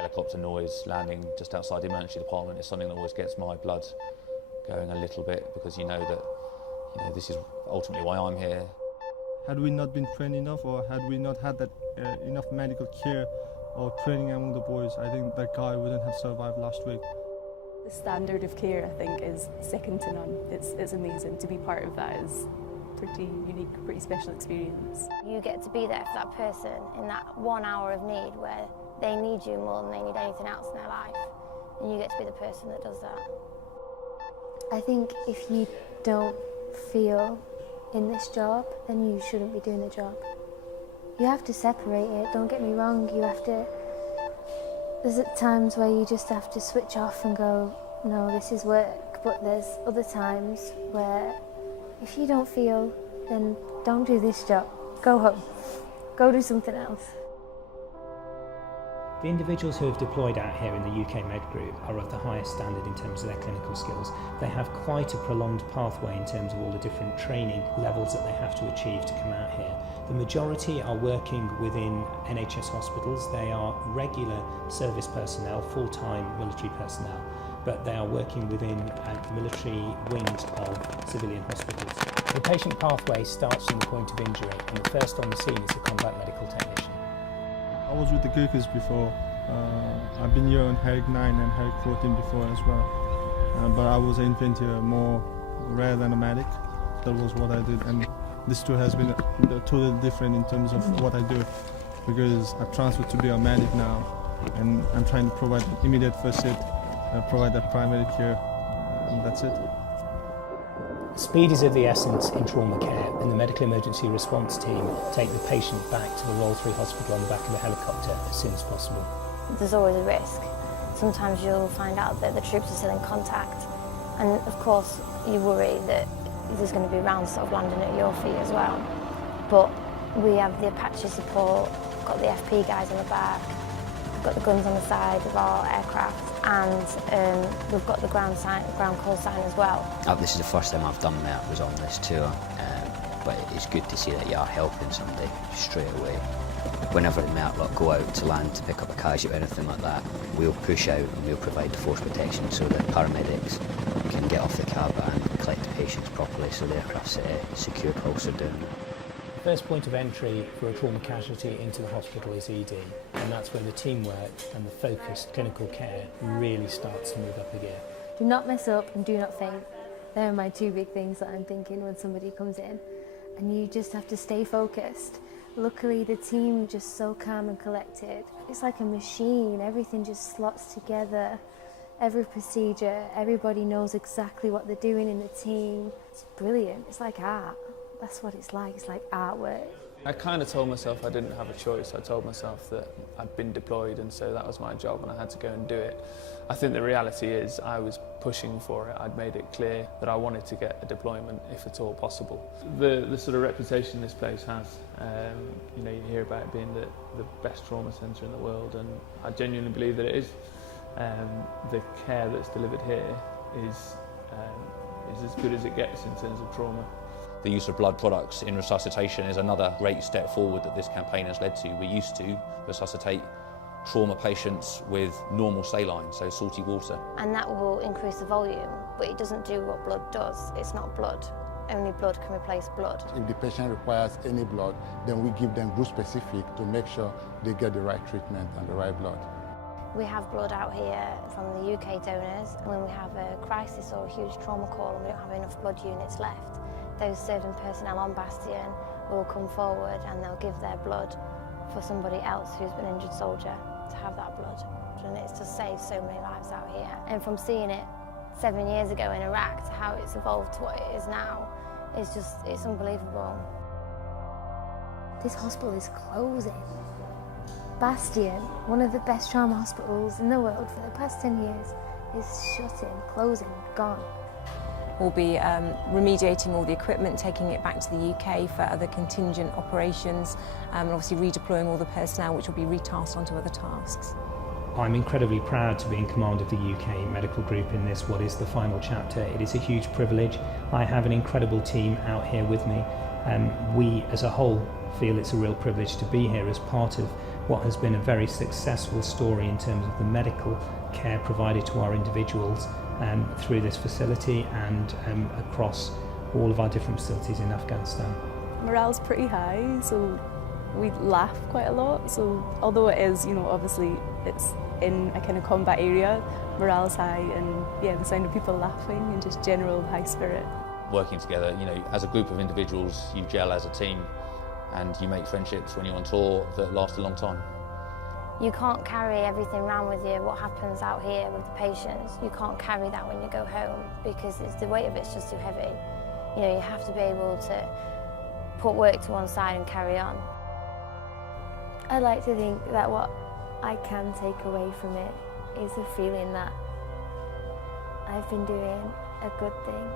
Helicopter noise landing just outside the emergency department is something that always gets my blood going a little bit, because you know that this is ultimately why I'm here. Had we not been trained enough, or had we not had that enough medical care or training among the boys, I think that guy wouldn't have survived last week. The standard of care, I think, is second to none. It's amazing. To be part of that is pretty unique, pretty special experience. You get to be there for that person in that 1 hour of need where they need you more than they need anything else in their life, and you get to be the person that does that. I think if you don't feel in this job, then you shouldn't be doing the job. You have to separate it, don't get me wrong, there's at times where you just have to switch off and go, no, this is work, but there's other times where if you don't feel, then don't do this job. Go home. Go do something else. The individuals who have deployed out here in the UK Med Group are of the highest standard in terms of their clinical skills. They have quite a prolonged pathway in terms of all the different training levels that they have to achieve to come out here. The majority are working within NHS hospitals. They are regular service personnel, full-time military personnel, but they are working within military wings of civilian hospitals. The patient pathway starts from the point of injury, and the first on the scene is the combat medical technician. I was with the Gurkhas before. I've been here on Herrick 9 and Herrick 14 before as well. But I was an infantry, more rare than a medic. That was what I did. And this tour has been totally different in terms of what I do, because I've transferred to be a medic now, and I'm trying to provide immediate first aid, provide that primary care, and that's it. Speed is of the essence in trauma care, and the medical emergency response team take the patient back to the Royal 3 Hospital on the back of a helicopter as soon as possible. There's always a risk. Sometimes you'll find out that the troops are still in contact, and of course you worry that there's going to be rounds sort of landing at your feet as well. But we have the Apache support, we've got the FP guys on the back, we've got the guns on the side of our aircraft, and we've got the ground call sign as well. This is the first time I've done that, was on this tour, but it's good to see that you are helping somebody straight away. Whenever the MERT go out to land to pick up a casualty or anything like that, we'll push out and we'll provide the force protection so that paramedics can get off the cab and collect the patients properly so the aircraft's secured whilst they're doing it. The first point of entry for a trauma casualty into the hospital is ED, and that's where the teamwork and the focused clinical care really starts to move up a gear. Do not mess up and do not faint. They're my two big things that I'm thinking when somebody comes in. And you just have to stay focused. Luckily, the team just so calm and collected. It's like a machine. Everything just slots together. Every procedure, everybody knows exactly what they're doing in the team. It's brilliant. It's like art. That's what it's like artwork. I kind of told myself I didn't have a choice. I told myself that I'd been deployed and so that was my job and I had to go and do it. I think the reality is I was pushing for it. I'd made it clear that I wanted to get a deployment if at all possible. The sort of reputation this place has, you hear about it being the best trauma centre in the world, and I genuinely believe that it is. The care that's delivered here is as good as it gets in terms of trauma. The use of blood products in resuscitation is another great step forward that this campaign has led to. We used to resuscitate trauma patients with normal saline, so salty water. And that will increase the volume, but it doesn't do what blood does. It's not blood. Only blood can replace blood. If the patient requires any blood, then we give them group specific to make sure they get the right treatment and the right blood. We have blood out here from the UK donors. When we have a crisis or a huge trauma call and we don't have enough blood units left, those serving personnel on Bastion will come forward and they'll give their blood for somebody else who's been an injured soldier to have that blood. And it's just saved so many lives out here. And from seeing it 7 years ago in Iraq to how it's evolved to what it is now, it's unbelievable. This hospital is closing. Bastion, one of the best trauma hospitals in the world for the past 10 years, is shutting, closing, gone. We'll be remediating all the equipment, taking it back to the UK for other contingent operations, and obviously redeploying all the personnel, which will be retasked onto other tasks. I'm incredibly proud to be in command of the UK Medical Group in this, what is the final chapter. It is a huge privilege. I have an incredible team out here with me. We as a whole feel it's a real privilege to be here as part of what has been a very successful story in terms of the medical care provided to our individuals through this facility and across all of our different facilities in Afghanistan. Morale's pretty high, so we laugh quite a lot. So although it is, obviously it's in a kind of combat area, morale's high, and yeah, the sound of people laughing and just general high spirit. Working together, as a group of individuals, you gel as a team and you make friendships when you're on tour that last a long time. You can't carry everything around with you, what happens out here with the patients. You can't carry that when you go home because the weight of it's just too heavy. You have to be able to put work to one side and carry on. I like to think that what I can take away from it is a feeling that I've been doing a good thing.